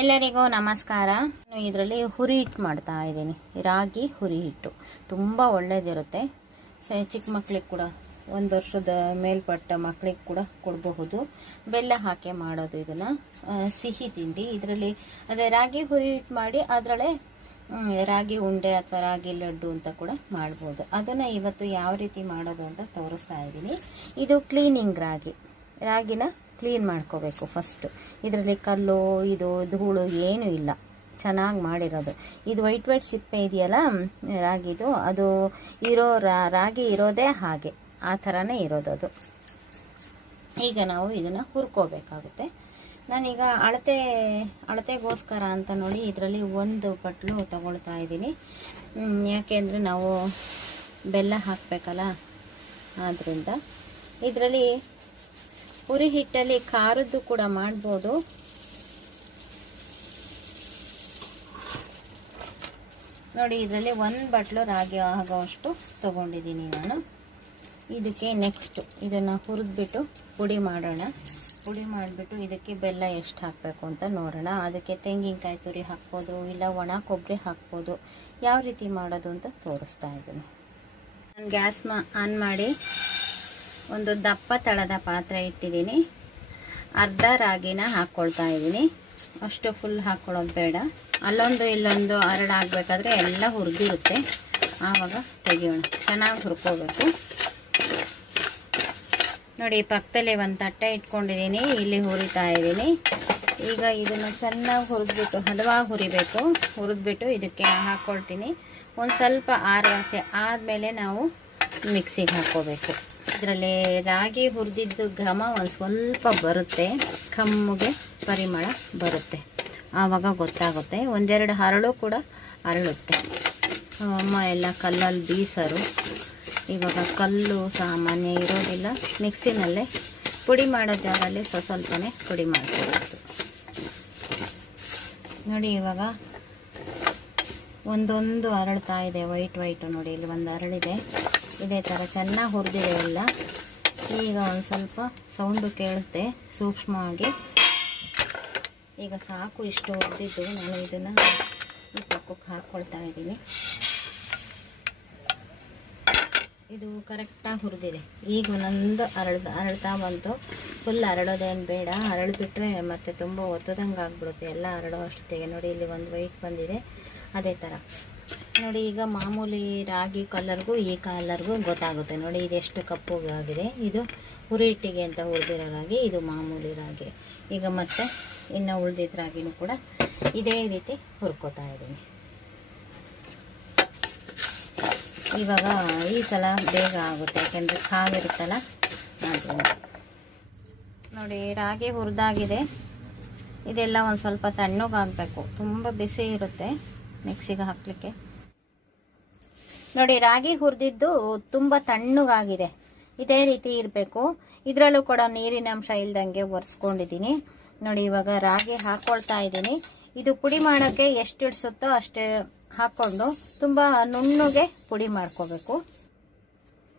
ಎಲ್ಲರಿಗೂ ನಮಸ್ಕಾರ. ಇದರಲ್ಲಿ ಹುರಿ ಹಿಟ್ಟು ಮಾಡ್ತಾ ಇದ್ದೀನಿ. ರಾಗಿ ಹುರಿ ಹಿಟ್ಟು ತುಂಬ ಒಳ್ಳೆಯದಿರುತ್ತೆ. ಚಿಕ್ಕ ಮಕ್ಕಳಿಗೆ ಕೂಡ, 1 ವರ್ಷದ ಮೇಲ್ಪಟ್ಟ ಮಕ್ಕಳಿಗೆ ಕೂಡ ಕೊಡಬಹುದು. ಬೆಲ್ಲ ಹಾಕಿ ಮಾಡೋದು ಇದನ್ನು. ಸಿಹಿ ತಿಂಡಿ. ಇದರಲ್ಲಿ ಅದೇ ರಾಗಿ ಹುರಿ ಹಿಟ್ಟು ಮಾಡಿ ಅದರಲ್ಲೇ ರಾಗಿ ಉಂಡೆ ಅಥವಾ ರಾಗಿ ಲಡ್ಡು ಅಂತ ಕೂಡ ಮಾಡ್ಬೋದು. ಅದನ್ನು ಇವತ್ತು ಯಾವ ರೀತಿ ಮಾಡೋದು ಅಂತ ತೋರಿಸ್ತಾ ಇದ್ದೀನಿ. ಇದು ಕ್ಲೀನಿಂಗ್ ರಾಗಿನ ಕ್ಲೀನ್ ಮಾಡ್ಕೋಬೇಕು ಫಸ್ಟು. ಇದರಲ್ಲಿ ಕಲ್ಲು ಇದು ಧೂಳು ಏನೂ ಇಲ್ಲ, ಚೆನ್ನಾಗಿ ಮಾಡಿರೋದು. ಇದು ವೈಟ್ ಸಿಪ್ಪೆ ಇದೆಯಲ್ಲ ರಾಗಿದು, ಅದು ಇರೋ ರಾಗಿ ಇರೋದೇ ಹಾಗೆ, ಆ ಥರನೇ ಇರೋದು ಅದು. ಈಗ ನಾವು ಇದನ್ನು ಹುರ್ಕೋಬೇಕಾಗುತ್ತೆ. ನಾನೀಗ ಅಳತೆಗೋಸ್ಕರ ಅಂತ ನೋಡಿ ಇದರಲ್ಲಿ 1 ಬಟ್ಲು ತಗೊಳ್ತಾ ಇದ್ದೀನಿ. ಯಾಕೆ ಅಂದರೆ ನಾವು ಬೆಲ್ಲ ಹಾಕಬೇಕಲ್ಲ, ಆದ್ದರಿಂದ. ಇದರಲ್ಲಿ ಹುರಿ ಹಿಟ್ಟಲ್ಲಿ ಖಾರದ್ದು ಕೂಡ ಮಾಡ್ಬೋದು. ನೋಡಿ, ಇದರಲ್ಲಿ 1 ಬಟ್ಲು ರಾಗಿ ಆಗೋಷ್ಟು ತಗೊಂಡಿದ್ದೀನಿ ನಾನು. ಇದಕ್ಕೆ ನೆಕ್ಸ್ಟ್ ಇದನ್ನು ಹುರಿದ್ಬಿಟ್ಟು ಪುಡಿ ಮಾಡೋಣ. ಪುಡಿ ಮಾಡಿಬಿಟ್ಟು ಇದಕ್ಕೆ ಬೆಲ್ಲ ಎಷ್ಟು ಹಾಕಬೇಕು ಅಂತ ನೋಡೋಣ. ಅದಕ್ಕೆ ತೆಂಗಿನಕಾಯಿ ತುರಿ ಹಾಕ್ಬೋದು, ಇಲ್ಲ ಒಣ ಕೊಬ್ಬರಿ ಹಾಕ್ಬೋದು. ಯಾವ ರೀತಿ ಮಾಡೋದು ಅಂತ ತೋರಿಸ್ತಾ ಇದ್ದೀನಿ. ನಾನು ಗ್ಯಾಸ್ನ ಆನ್ ಮಾಡಿ ಒಂದು ದಪ್ಪ ತಳದ ಪಾತ್ರೆ ಇಟ್ಟಿದ್ದೀನಿ. ಅರ್ಧ ರಾಗಿನ ಹಾಕ್ಕೊಳ್ತಾ ಇದ್ದೀನಿ. ಅಷ್ಟು ಫುಲ್ ಹಾಕ್ಕೊಳ್ಳೋದು ಬೇಡ. ಅಲ್ಲೊಂದು ಇಲ್ಲೊಂದು ಹರಡಾಗಬೇಕಾದ್ರೆ ಎಲ್ಲ ಹುರಿದಿರುತ್ತೆ, ಆವಾಗ ತೆಗಿಯೋಣ. ಚೆನ್ನಾಗಿ ಹುರ್ಕೋಬೇಕು. ನೋಡಿ, ಪಕ್ಕದಲ್ಲೇ ಒಂದು ತಟ್ಟೆ ಇಟ್ಕೊಂಡಿದ್ದೀನಿ, ಇಲ್ಲಿ ಹುರಿತಾ ಇದ್ದೀನಿ. ಈಗ ಇದನ್ನು ಚೆನ್ನಾಗಿ ಹುರಿದ್ಬಿಟ್ಟು, ಹದವಾಗಿ ಹುರಿಬೇಕು. ಹುರಿದ್ಬಿಟ್ಟು ಇದಕ್ಕೆ ಹಾಕ್ಕೊಳ್ತೀನಿ. ಒಂದು ಸ್ವಲ್ಪ ಆರವಾಸೆ ಆದಮೇಲೆ ನಾವು ಮಿಕ್ಸಿಗೆ ಹಾಕ್ಕೋಬೇಕು. ಇದರಲ್ಲಿ ರಾಗಿ ಹುರಿದಿದ್ದು ಘಮ ಒಂದು ಸ್ವಲ್ಪ ಬರುತ್ತೆ, ಕಮ್ಮಗೆ ಪರಿಮಳ ಬರುತ್ತೆ, ಆವಾಗ ಗೊತ್ತಾಗುತ್ತೆ. 1-2 ಹರಳು ಕೂಡ ಅರಳುತ್ತೆ. ಅಮ್ಮ ಎಲ್ಲ ಕಲ್ಲಲ್ಲಿ ಬೀಸರು. ಇವಾಗ ಕಲ್ಲು ಸಾಮಾನ್ಯ ಇರೋದಿಲ್ಲ. ಮಿಕ್ಸಿನಲ್ಲೇ ಪುಡಿ ಮಾಡೋ ಜಾಗದಲ್ಲಿ ಸ್ವಲ್ಪನೇ ಪುಡಿ ಮಾಡ್ಕೊಬೇಕು. ನೋಡಿ, ಇವಾಗ ಒಂದೊಂದು ಅರಳ್ತಾ ಇದೆ. ವೈಟ್ ನೋಡಿ, ಇಲ್ಲಿ ಒಂದು ಅರಳಿದೆ. ಇದೇ ಥರ ಚೆನ್ನಾಗಿ ಹುರಿದಿದೆ ಎಲ್ಲ. ಈಗ ಒಂದು ಸ್ವಲ್ಪ ಸೌಂಡು ಕೇಳುತ್ತೆ ಸೂಕ್ಷ್ಮವಾಗಿ. ಈಗ ಸಾಕು ಇಷ್ಟು ಹುರಿದಿದ್ದು. ನಾನು ಇದನ್ನು ಈ ಪಕ್ಕಕ್ಕೆ ಹಾಕ್ಕೊಳ್ತಾ ಇದ್ದೀನಿ. ಇದು ಕರೆಕ್ಟಾಗಿ ಹುರಿದಿದೆ. ಈಗ ಒಂದೊಂದು ಅರಳ್ತಾ ಬಂತು. ಫುಲ್ ಅರಳೋದೇನು ಬೇಡ. ಅರಳಿಬಿಟ್ರೆ ಮತ್ತೆ ತುಂಬ ಒತ್ತದಂಗೆ ಆಗಿಬಿಡುತ್ತೆ ಎಲ್ಲ ಅರಳೋ ಅಷ್ಟೊತ್ತಿಗೆ. ನೋಡಿ, ಇಲ್ಲಿ ಒಂದು ವೈಟ್ ಬಂದಿದೆ. ಅದೇ ಥರ ನೋಡಿ, ಈಗ ಮಾಮೂಲಿ ರಾಗಿ ಕಲರ್ಗೂ ಈ ಕಲರ್ಗೂ ಗೊತ್ತಾಗುತ್ತೆ. ನೋಡಿ, ಇದೆಷ್ಟು ಕಪ್ಪುಗಾಗಿದೆ. ಇದು ಹುರಿ ಹಿಟ್ಟಿಗೆ ಅಂತ ಹುರಿದಿರೋ ರಾಗಿ, ಇದು ಮಾಮೂಲಿ ರಾಗಿ. ಈಗ ಮತ್ತೆ ಇನ್ನು ಉಳಿದಿದ್ದ ರಾಗಿನೂ ಕೂಡ ಇದೇ ರೀತಿ ಹುರ್ಕೋತಾ ಇದ್ದೀನಿ. ಇವಾಗ ಈ ಸಲ ಬೇಗ ಆಗುತ್ತೆ, ಯಾಕೆಂದರೆ ಕಾವಿರುತ್ತಲ್ಲ ಆದ್ದರಿಂದ. ನೋಡಿ, ರಾಗಿ ಹುರಿದಾಗಿದೆ. ಇದೆಲ್ಲ ಒಂದು ಸ್ವಲ್ಪ ತಣ್ಣಗಾಗಬೇಕು, ತುಂಬ ಬಿಸಿ ಇರುತ್ತೆ ಮಿಕ್ಸಿಗೆ ಹಾಕಲಿಕ್ಕೆ. ನೋಡಿ, ರಾಗಿ ಹುರಿದಿದ್ದು ತುಂಬ ತಣ್ಣಗಾಗಿದೆ. ಇದೇ ರೀತಿ ಇರಬೇಕು. ಇದರಲ್ಲೂ ಕೂಡ ನೀರಿನ ಅಂಶ ಇಲ್ದಂಗೆ ಒರೆಸ್ಕೊಂಡಿದ್ದೀನಿ. ನೋಡಿ, ಇವಾಗ ರಾಗಿ ಹಾಕ್ಕೊಳ್ತಾ ಇದ್ದೀನಿ. ಇದು ಪುಡಿ ಮಾಡೋಕ್ಕೆ ಎಷ್ಟು ಇಡಿಸುತ್ತೋ ಅಷ್ಟೇ ಹಾಕ್ಕೊಂಡು ತುಂಬ ನುಣ್ಣಗೆ ಪುಡಿ ಮಾಡ್ಕೋಬೇಕು.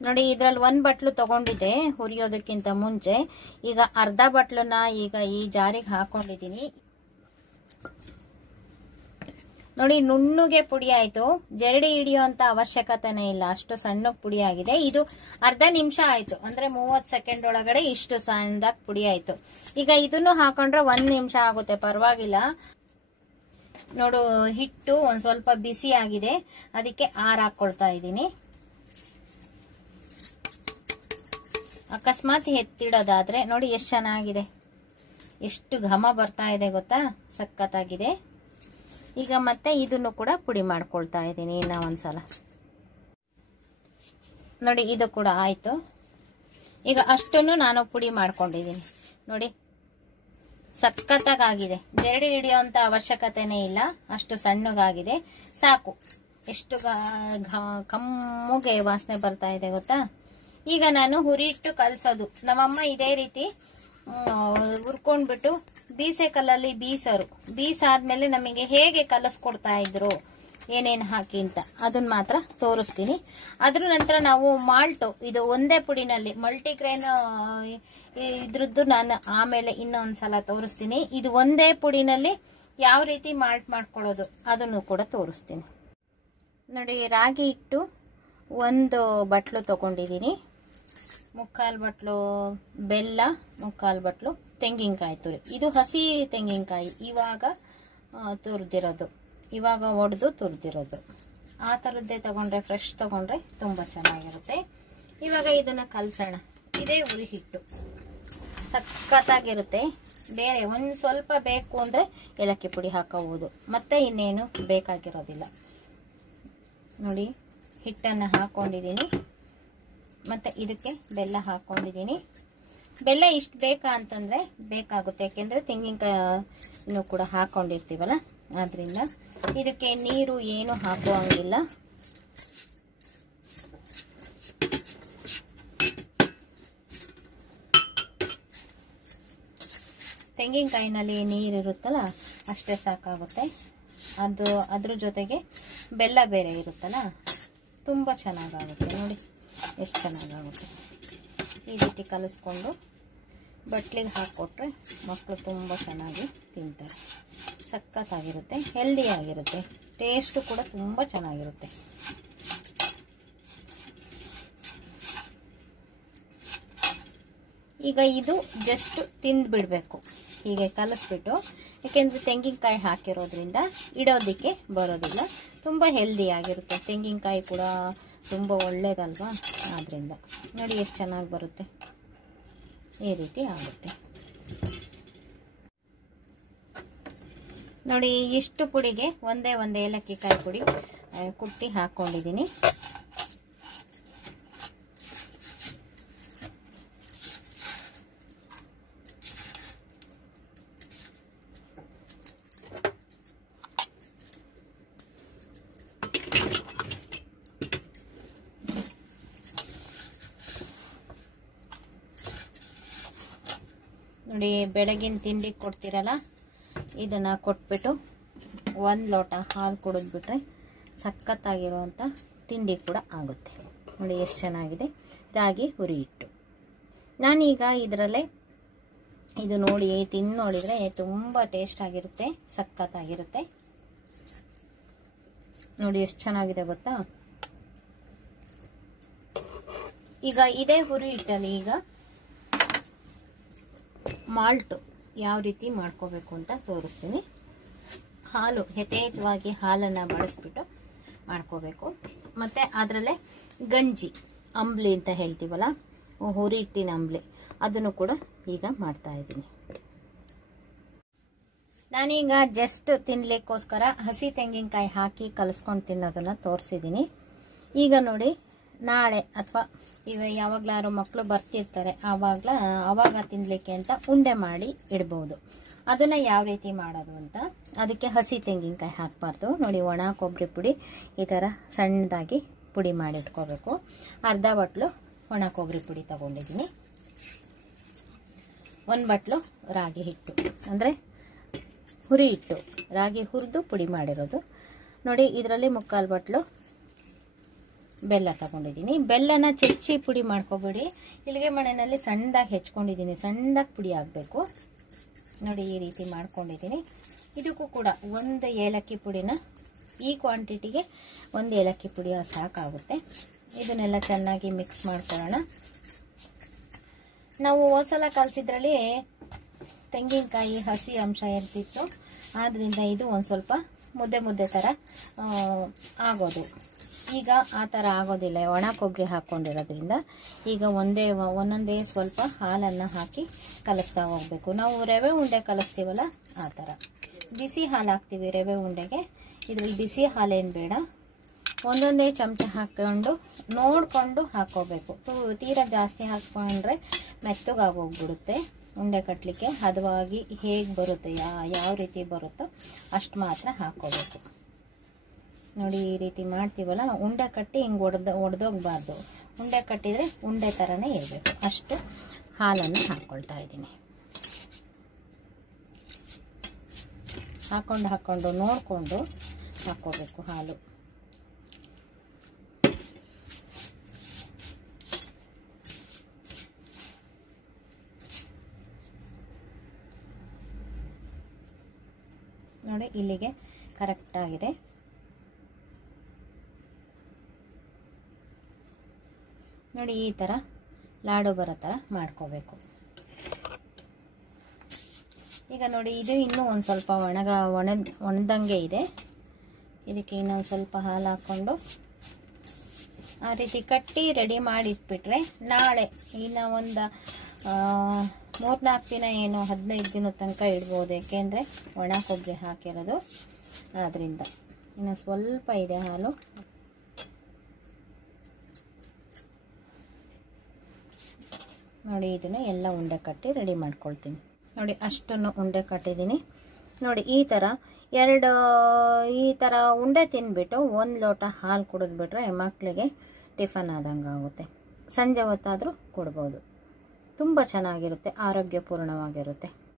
ನೋಡಿ, ಇದರಲ್ಲಿ 1 ಬಟ್ಲು ತಗೊಂಡಿದ್ದೆ ಹುರಿಯೋದಕ್ಕಿಂತ ಮುಂಚೆ. ಈಗ ಅರ್ಧ ಬಟ್ಲನ್ನ ಈಗ ಈ ಜಾರಿಗೆ ಹಾಕೊಂಡಿದ್ದೀನಿ. ನೋಡಿ, ನುಣ್ಣಗೆ ಪುಡಿ ಆಯಿತು. ಜರಡಿ ಹಿಡಿಯುವಂಥ ಅವಶ್ಯಕತೆನೇ ಇಲ್ಲ, ಅಷ್ಟು ಸಣ್ಣಗೆ ಪುಡಿ ಆಗಿದೆ. ಇದು ಅರ್ಧ ನಿಮಿಷ ಆಯಿತು, ಅಂದರೆ 30 ಸೆಕೆಂಡ್ ಒಳಗಡೆ ಇಷ್ಟು ಸಣ್ಣದಾಗಿ ಪುಡಿ ಆಯಿತು. ಈಗ ಇದನ್ನು ಹಾಕೊಂಡ್ರೆ 1 ನಿಮಿಷ ಆಗುತ್ತೆ, ಪರವಾಗಿಲ್ಲ. ನೋಡು, ಹಿಟ್ಟು ಒಂದು ಸ್ವಲ್ಪ ಬಿಸಿ ಆಗಿದೆ, ಅದಕ್ಕೆ ಹಾಕ್ಕೊಳ್ತಾ ಇದ್ದೀನಿ. ಅಕಸ್ಮಾತ್ ಎತ್ತಿಡೋದಾದ್ರೆ ನೋಡಿ ಎಷ್ಟು ಚೆನ್ನಾಗಿದೆ, ಎಷ್ಟು ಘಮ ಬರ್ತಾ ಇದೆ ಗೊತ್ತಾ, ಸಖತ್ತಾಗಿದೆ. ಈಗ ಮತ್ತೆ ಇದನ್ನು ಕೂಡ ಪುಡಿ ಮಾಡ್ಕೊಳ್ತಾ ಇದ್ದೀನಿ ಇನ್ನೂ ಒಂದ್ಸಲ. ನೋಡಿ, ಇದು ಕೂಡ ಆಯಿತು. ಈಗ ಅಷ್ಟನ್ನು ನಾನು ಪುಡಿ ಮಾಡ್ಕೊಂಡಿದ್ದೀನಿ. ನೋಡಿ, ಸಖತ್ತಾಗಿದೆ. ಜರಡಿ ಹಿಡಿಯೋಂಥ ಅವಶ್ಯಕತೆನೇ ಇಲ್ಲ, ಅಷ್ಟು ಸಣ್ಣಗಾಗಿದೆ, ಸಾಕು. ಎಷ್ಟು ಕಮ್ಮಗೆ ವಾಸನೆ ಬರ್ತಾ ಇದೆ ಗೊತ್ತಾ. ಈಗ ನಾನು ಹುರಿ ಹಿಟ್ಟು ಕಲಸೋದು. ನಮ್ಮಮ್ಮ ಇದೇ ರೀತಿ ಹುರ್ಕೊಂಡ್ಬಿಟ್ಟು ಬೀಸೆ ಕಲ್ಲಲ್ಲಿ ಬೀಸಾದ್ಮೇಲೆ ನಮಗೆ ಹೇಗೆ ಕಲಸ್ಕೊಡ್ತಾ ಇದ್ರು, ಏನೇನು ಹಾಕಿ ಅಂತ ಅದನ್ನ ಮಾತ್ರ ತೋರಿಸ್ತೀನಿ. ಅದ್ರ ನಂತರ ನಾವು ಮಾಲ್ಟು, ಇದು ಒಂದೇ ಪುಡಿನಲ್ಲಿ ಮಲ್ಟಿಗ್ರೇನ್ ಇದ್ರದ್ದು ನಾನು ಆಮೇಲೆ ಇನ್ನೊಂದ್ಸಲ ತೋರಿಸ್ತೀನಿ. ಇದು ಒಂದೇ ಪುಡಿನಲ್ಲಿ ಯಾವ ರೀತಿ ಮಾಲ್ಟ್ ಮಾಡ್ಕೊಳ್ಳೋದು ಅದನ್ನು ಕೂಡ ತೋರಿಸ್ತೀನಿ ನೋಡಿ. ರಾಗಿ ಹಿಟ್ಟು 1 ಬಟ್ಲು ತಗೊಂಡಿದ್ದೀನಿ, 3/4 ಬಟ್ಲು ಬೆಲ್ಲ, 3/4 ಬಟ್ಲು ತೆಂಗಿನಕಾಯಿ ತುರಿ. ಇದು ಹಸಿ ತೆಂಗಿನಕಾಯಿ, ಇವಾಗ ತುರಿದಿರೋದು, ಇವಾಗ ಒಡೆದು ತುರಿದಿರೋದು. ಆ ಥರದ್ದೇ ತಗೊಂಡ್ರೆ, ಫ್ರೆಶ್ ತಗೊಂಡ್ರೆ ತುಂಬ ಚೆನ್ನಾಗಿರುತ್ತೆ. ಇವಾಗ ಇದನ್ನ ಕಲಸೋಣ. ಇದೇ ಹುರಿ ಹಿಟ್ಟು, ಸಖತ್ತಾಗಿರುತ್ತೆ. ಬೇರೆ ಒಂದು ಸ್ವಲ್ಪ ಬೇಕು ಅಂದರೆ ಏಲಕ್ಕಿ ಪುಡಿ ಹಾಕೋಬಹುದು, ಮತ್ತೆ ಇನ್ನೇನು ಬೇಕಾಗಿರೋದಿಲ್ಲ. ನೋಡಿ ಹಿಟ್ಟನ್ನು ಹಾಕೊಂಡಿದ್ದೀನಿ, ಮತ್ತು ಇದಕ್ಕೆ ಬೆಲ್ಲ ಹಾಕೊಂಡಿದ್ದೀನಿ. ಬೆಲ್ಲ ಇಷ್ಟು ಬೇಕಾ ಅಂತಂದರೆ ಬೇಕಾಗುತ್ತೆ, ಯಾಕೆಂದರೆ ತೆಂಗಿನಕಾಯಿನೂ ಕೂಡ ಹಾಕೊಂಡಿರ್ತೀವಲ್ಲ, ಆದ್ದರಿಂದ ಇದಕ್ಕೆ ನೀರು ಏನು ಹಾಕುವಂಗಿಲ್ಲ. ತೆಂಗಿನಕಾಯಿನಲ್ಲಿ ನೀರಿರುತ್ತಲ್ಲ ಅಷ್ಟೇ ಸಾಕಾಗುತ್ತೆ. ಅದ್ರ ಜೊತೆಗೆ ಬೆಲ್ಲ ಬೇರೆ ಇರುತ್ತಲ್ಲ, ತುಂಬ ಚೆನ್ನಾಗಾಗುತ್ತೆ. ನೋಡಿ ಎಷ್ಟು ಚೆನ್ನಾಗಾಗುತ್ತೆ. ಈ ರೀತಿ ಕಲಿಸ್ಕೊಂಡು ಬಟ್ಲಿಗೆ ಹಾಕ್ಕೊಟ್ರೆ ಮಕ್ಕಳು ತುಂಬ ಚೆನ್ನಾಗಿ ತಿಂತಾರೆ. ಸಖತ್ತಾಗಿರುತ್ತೆ, ಹೆಲ್ದಿ ಆಗಿರುತ್ತೆ, ಟೇಸ್ಟು ಕೂಡ ತುಂಬ ಚೆನ್ನಾಗಿರುತ್ತೆ. ಈಗ ಇದು ಜಸ್ಟ್ ತಿಂದ್ಬಿಡ್ಬೇಕು, ಹೀಗೆ ಕಲಿಸ್ಬಿಟ್ಟು. ಯಾಕೆಂದರೆ ತೆಂಗಿನಕಾಯಿ ಹಾಕಿರೋದ್ರಿಂದ ಇಡೋದಕ್ಕೆ ಬರೋದಿಲ್ಲ. ತುಂಬ ಹೆಲ್ದಿ ಆಗಿರುತ್ತೆ, ತೆಂಗಿನಕಾಯಿ ಕೂಡ ತುಂಬ ಒಳ್ಳೇದಲ್ವಾ, ಆದ್ದರಿಂದ ನೋಡಿ ಎಷ್ಟು ಚೆನ್ನಾಗಿ ಬರುತ್ತೆ. ಈ ರೀತಿ ಆಗುತ್ತೆ ನೋಡಿ. ಇಷ್ಟು ಪುಡಿಗೆ ಒಂದೇ ಏಲಕ್ಕಿ ಕಾಯಿ ಪುಡಿ ಕುಟ್ಟಿ ಹಾಕೊಂಡಿದ್ದೀನಿ. ನೋಡಿ ಬೆಳಗಿನ ತಿಂಡಿ ಕೊಡ್ತೀರಲ್ಲ, ಇದನ್ನು ಕೊಟ್ಬಿಟ್ಟು 1 ಲೋಟ ಹಾಲು ಕುಡಿದ್ಬಿಟ್ರೆ ಸಖತ್ತಾಗಿರುವಂಥ ತಿಂಡಿ ಕೂಡ ಆಗುತ್ತೆ. ನೋಡಿ ಎಷ್ಟು ಚೆನ್ನಾಗಿದೆ ರಾಗಿ ಹುರಿ ಹಿಟ್ಟು. ನಾನೀಗ ಇದರಲ್ಲೇ ಇದು ನೋಡಿ ತಿಂದು ನೋಡಿದರೆ ತುಂಬ ಟೇಸ್ಟ್ ಆಗಿರುತ್ತೆ, ಸಖತ್ತಾಗಿರುತ್ತೆ. ನೋಡಿ ಎಷ್ಟು ಚೆನ್ನಾಗಿದೆ ಗೊತ್ತಾ. ಈಗ ಇದೇ ಹುರಿ ಹಿಟ್ಟಲ್ಲಿ ಈಗ ಮಾಲ್ಟು ಯಾವ ರೀತಿ ಮಾಡ್ಕೋಬೇಕು ಅಂತ ತೋರಿಸ್ತೀನಿ. ಹಾಲು ಯಥೇಚ್ಛವಾಗಿ ಹಾಲನ್ನು ಬಳಸ್ಬಿಟ್ಟು ಮಾಡ್ಕೋಬೇಕು. ಮತ್ತು ಅದರಲ್ಲೇ ಗಂಜಿ ಅಂಬ್ಲಿ ಅಂತ ಹೇಳ್ತೀವಲ್ಲ, ಹುರಿ ಹಿಟ್ಟಿನ ಅಂಬ್ಲಿ, ಅದನ್ನು ಕೂಡ ಈಗ ಮಾಡ್ತಾ ಇದ್ದೀನಿ. ನಾನೀಗ ಜಸ್ಟ್ ತಿನ್ನಲಿಕ್ಕೋಸ್ಕರ ಹಸಿ ತೆಂಗಿನಕಾಯಿ ಹಾಕಿ ಕಲಿಸ್ಕೊಂಡು ತಿನ್ನೋದನ್ನು ತೋರಿಸಿದ್ದೀನಿ. ಈಗ ನೋಡಿ ನಾಳೆ ಅಥವಾ ಯಾವಾಗಲಾರು ಮಕ್ಕಳು ಬರ್ತಿರ್ತಾರೆ, ಆವಾಗ ತಿನ್ನಲಿಕ್ಕೆ ಅಂತ ಉಂಡೆ ಮಾಡಿ ಇಡ್ಬೋದು. ಅದನ್ನು ಯಾವ ರೀತಿ ಮಾಡೋದು ಅಂತ, ಅದಕ್ಕೆ ಹಸಿ ತೆಂಗಿನಕಾಯಿ ಹಾಕಬಾರ್ದು. ನೋಡಿ ಒಣ ಕೊಬ್ಬರಿ ಪುಡಿ ಈ ಥರ ಸಣ್ಣದಾಗಿ ಪುಡಿ ಮಾಡಿ ಇಟ್ಕೋಬೇಕು. ಅರ್ಧ ಬಟ್ಲು ಒಣ ಕೊಬ್ಬರಿ ಪುಡಿ ತಗೊಂಡಿದ್ದೀನಿ. 1 ಬಟ್ಲು ರಾಗಿ ಹಿಟ್ಟು ಅಂದರೆ ಹುರಿ ಹಿಟ್ಟು, ರಾಗಿ ಹುರಿದು ಪುಡಿ ಮಾಡಿರೋದು. ನೋಡಿ ಇದರಲ್ಲಿ 3/4 ಬಟ್ಲು ಬೆಲ್ಲ ತಗೊಂಡಿದ್ದೀನಿ. ಬೆಲ್ಲನ ಚೆಚ್ಚಿ ಪುಡಿ ಮಾಡ್ಕೋಬೇಡಿ, ಇಲ್ಲಿಗೆ ಮನೆಯಲ್ಲಿ ಸಣ್ಣದಾಗಿ ಹೆಚ್ಕೊಂಡಿದ್ದೀನಿ, ಸಣ್ಣದಾಗಿ ಪುಡಿ ಆಗಬೇಕು. ನೋಡಿ ಈ ರೀತಿ ಮಾಡ್ಕೊಂಡಿದ್ದೀನಿ. ಇದಕ್ಕೂ ಕೂಡ 1 ಏಲಕ್ಕಿ ಪುಡಿನ, ಈ ಕ್ವಾಂಟಿಟಿಗೆ 1 ಏಲಕ್ಕಿ ಪುಡಿ ಸಾಕಾಗುತ್ತೆ. ಇದನ್ನೆಲ್ಲ ಚೆನ್ನಾಗಿ ಮಿಕ್ಸ್ ಮಾಡ್ಕೊಳ್ಳೋಣ. ನಾವು ಹೋದ್ಸಲ ಕಲಸಿದ್ರಲ್ಲಿ ತೆಂಗಿನಕಾಯಿ ಹಸಿ ಅಂಶ ಇರ್ತಿತ್ತು, ಆದ್ದರಿಂದ ಇದು ಒಂದು ಸ್ವಲ್ಪ ಮುದ್ದೆ ಥರ ಆಗೋದು. ಈಗ ಆ ಥರ ಆಗೋದಿಲ್ಲ, ಒಣ ಕೊಬ್ಬರಿ ಹಾಕ್ಕೊಂಡಿರೋದ್ರಿಂದ ಈಗ ಒಂದೊಂದೇ ಸ್ವಲ್ಪ ಹಾಲನ್ನು ಹಾಕಿ ಕಲಿಸ್ತಾ ಹೋಗಬೇಕು. ನಾವು ರವೆ ಉಂಡೆ ಕಲಿಸ್ತೀವಲ್ಲ ಆ ಥರ ಬಿಸಿ ಹಾಲು ಹಾಕ್ತೀವಿ ರವೆ ಉಂಡೆಗೆ. ಇದ್ರಲ್ಲಿ ಬಿಸಿ ಹಾಲೇನು ಬೇಡ, ಒಂದೊಂದೇ ಚಮಚ ಹಾಕ್ಕೊಂಡು ನೋಡಿಕೊಂಡು ಹಾಕ್ಕೋಬೇಕು. ತೀರಾ ಜಾಸ್ತಿ ಹಾಕ್ಕೊಂಡ್ರೆ ಮೆತ್ತಗಾಗೋಗ್ಬಿಡುತ್ತೆ. ಉಂಡೆ ಕಟ್ಟಲಿಕ್ಕೆ ಹದವಾಗಿ ಹೇಗೆ ಬರುತ್ತೆ, ಯಾವ ರೀತಿ ಬರುತ್ತೋ ಅಷ್ಟು ಮಾತ್ರ ಹಾಕ್ಕೋಬೇಕು. ನೋಡಿ ಈ ರೀತಿ ಮಾಡ್ತೀವಲ್ಲ, ಉಂಡೆ ಕಟ್ಟಿ ಹಿಂಗೆ ಒಡೆದೋಗ್ಬಾರ್ದು. ಉಂಡೆ ಕಟ್ಟಿದರೆ ಉಂಡೆ ಥರನೇ ಇರಬೇಕು. ಅಷ್ಟು ಹಾಲನ್ನು ಹಾಕ್ಕೊಳ್ತಾ ಇದ್ದೀನಿ. ಹಾಕ್ಕೊಂಡು ನೋಡಿಕೊಂಡು ಹಾಕ್ಕೋಬೇಕು ಹಾಲು. ನೋಡಿ ಇಲ್ಲಿಗೆ ಕರೆಕ್ಟಾಗಿದೆ. ನೋಡಿ ಈ ಥರ ಲಾಡು ಬರೋ ಥರ ಮಾಡ್ಕೋಬೇಕು. ಈಗ ನೋಡಿ ಇದು ಇನ್ನೂ ಒಂದು ಸ್ವಲ್ಪ ಒಣದಂಗೆ ಇದೆ. ಇದಕ್ಕೆ ಇನ್ನೊಂದು ಸ್ವಲ್ಪ ಹಾಲು ಹಾಕ್ಕೊಂಡು ಆ ರೀತಿ ಕಟ್ಟಿ ರೆಡಿ ಮಾಡಿ ಇಟ್ಬಿಟ್ರೆ ನಾಳೆ ಇನ್ನು ಒಂದು 3-4 ದಿನ ಏನು 15 ದಿನದ ತನಕ ಇಡ್ಬೋದು. ಏಕೆಂದರೆ ಒಣ ಕೊಬ್ಬರಿ ಹಾಕಿರೋದು ಆದ್ದರಿಂದ. ಇನ್ನು ಸ್ವಲ್ಪ ಇದೆ ಹಾಲು. ನೋಡಿ ಇದನ್ನು ಎಲ್ಲ ಉಂಡೆ ಕಟ್ಟಿ ರೆಡಿ ಮಾಡ್ಕೊಳ್ತೀನಿ. ನೋಡಿ ಅಷ್ಟನ್ನು ಉಂಡೆ ಕಟ್ಟಿದ್ದೀನಿ. ನೋಡಿ ಈ ಥರ ಉಂಡೆ ತಿಂದ್ಬಿಟ್ಟು 1 ಲೋಟ ಹಾಲು ಕುಡಿದ್ಬಿಟ್ರೆ ಮಕ್ಕಳಿಗೆ ಟಿಫನ್ ಆದಂಗೆ ಆಗುತ್ತೆ. ಸಂಜೆ ಹೊತ್ತಾದರೂ ಕೊಡ್ಬೋದು. ತುಂಬ ಚೆನ್ನಾಗಿರುತ್ತೆ, ಆರೋಗ್ಯಪೂರ್ಣವಾಗಿರುತ್ತೆ.